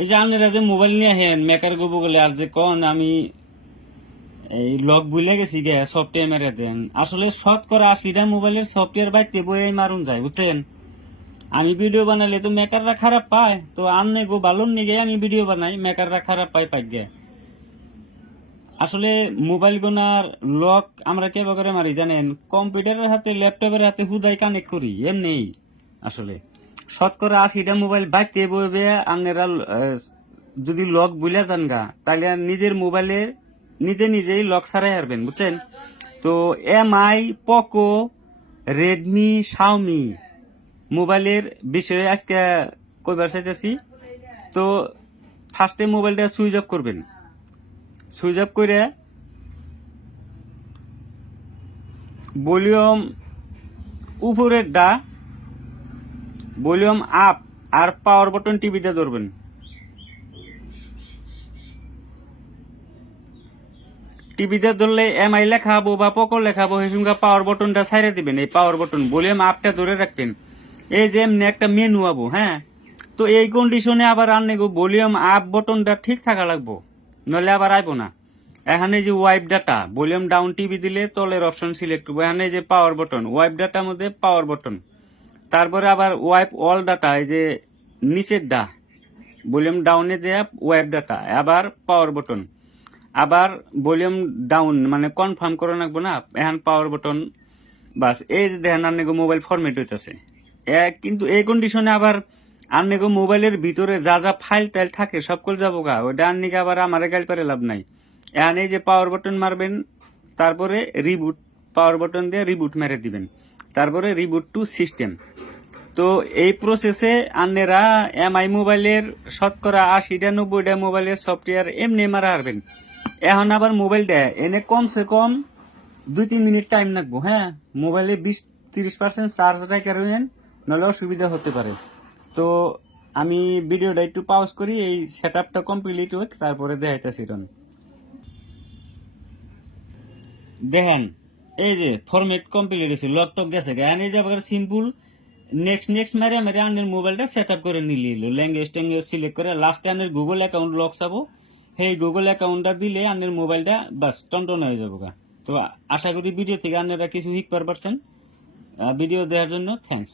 এই যে আপনারা যে মোবাইল নিয়ে আহেন মেকার গো বলে আর যে কন আমি এই লক ভুলে গেছি গে সফটওয়্যার মেরে দেন, আসলে শতকরা 80টা মোবাইলের সফটওয়্যার বাইতে বই মারুন যায় বুঝছেন। আমি ভিডিও বানালে তো মেকাররা খারাপ পায়, তো আননে গো ভালোর নিগে আমি ভিডিও বানাই, মেকাররা খারাপ পায় গে। আসলে মোবাইল গোনার লক আমরা কেবা করে মারি জানেন, কম্পিউটারের হাতে ল্যাপটপের হাতে হুদাই কানেক্ট করি এমনি। আসলে শতকরা 80টা মোবাইল বাইতে বইবে আপনারা যদি লক বুঝলে যান গা তাহলে নিজের মোবাইলে নিজেই লক ছাড়াই হারবেন বুঝছেন। তো MI, পোকো, রেডমি, শাওমি মোবাইলের বিষয়ে আজকে কইবার চাইতেছি। তো ফার্স্টে মোবাইলটা সুইচ অফ করবেন, সুইচ অফ করে ভলিউম উপরের ডা ভলিউম আপ আর পাওয়ার বাটন টিভিতে ধরবেন। টিভিতে ধরলে MI লেখাবো বা পোকো লেখাবো সেই সঙ্গে পাওয়ার বাটনটা ছাইড়ে দিবেন। এই পাওয়ার বাটন ভলিউম আপটা ধরে রাখবেন। এই যে এমনি একটা মেনু আবো, হ্যাঁ। তো এই কন্ডিশনে আবার আনলে ভলিউম আপ বাটনটা ঠিক থাকা লাগবো, নইলে আবার আইবো না। এখানে যে wipe data volume down TV দিলে তলের অপশন সিলেক্ট করবো। এখানে যে পাওয়ার বাটন ওয়াইপ ডাটার মধ্যে পাওয়ার বাটন, তারপরে আবার ওয়াইপ অল ডাটা এই যে নিচের ডা ভলিউম ডাউনে যে ওয়াইপ ডাটা আবার পাওয়ার বাটন, আবার ভলিউম ডাউন মানে কনফার্ম করে রাখবো না, এখন পাওয়ার বাটন। বাস এই যে দেখেন আপনাকে মোবাইল ফরম্যাট হইতেছে। কিন্তু এই কন্ডিশনে আবার আপনাকে মোবাইলের ভিতরে যা যা ফাইল টাইল থাকে সবকল যাবো গা, ওইটা আননিকে আবার আমার গাইল পারে লাভ নাই। এখন এই যে পাওয়ার বাটন মারবেন, তারপরে রিবুট পাওয়ার বাটন দিয়ে রিবুট মেরে দিবেন, তারপরে রিবুট টু সিস্টেম। তো এই প্রসেসে আপনারা MI মোবাইলের শতকরা 80টা 90টা মোবাইলের সফটওয়্যার এমনি মারা হারবেন। এখন আবার মোবাইলটা এনে কমসে কম 2-3 মিনিট টাইম লাগবো, হ্যাঁ। মোবাইলে 20-30% চার্জ রাখা রইলেন, নাহলে অসুবিধা হতে পারে। তো আমি ভিডিওটা একটু পাউজ করি, এই সেট আপটা কমপ্লিট হোক, তারপরে দেখাইতেছি। দেখেন এই যে ফরম্যাট কমপ্লিট হয়েছে, লক টক গেছে, এই যে আবার সিম্পল নেক্সট মেরে আনের মোবাইলটা সেট আপ করে নিলিল, ল্যাঙ্গুয়েজ ট্যাঙ্গুয়েজ সিলেক্ট করে লাস্টে আনের গুগল অ্যাকাউন্ট লক চাবো, সেই গুগল অ্যাকাউন্টটা দিলে আনের মোবাইলটা বাস টনটন হয়ে যাবো গা। তো আশা করি ভিডিও থেকে আপনারা কিছু শিখতে পারছেন। ভিডিও দেওয়ার জন্য থ্যাংকস।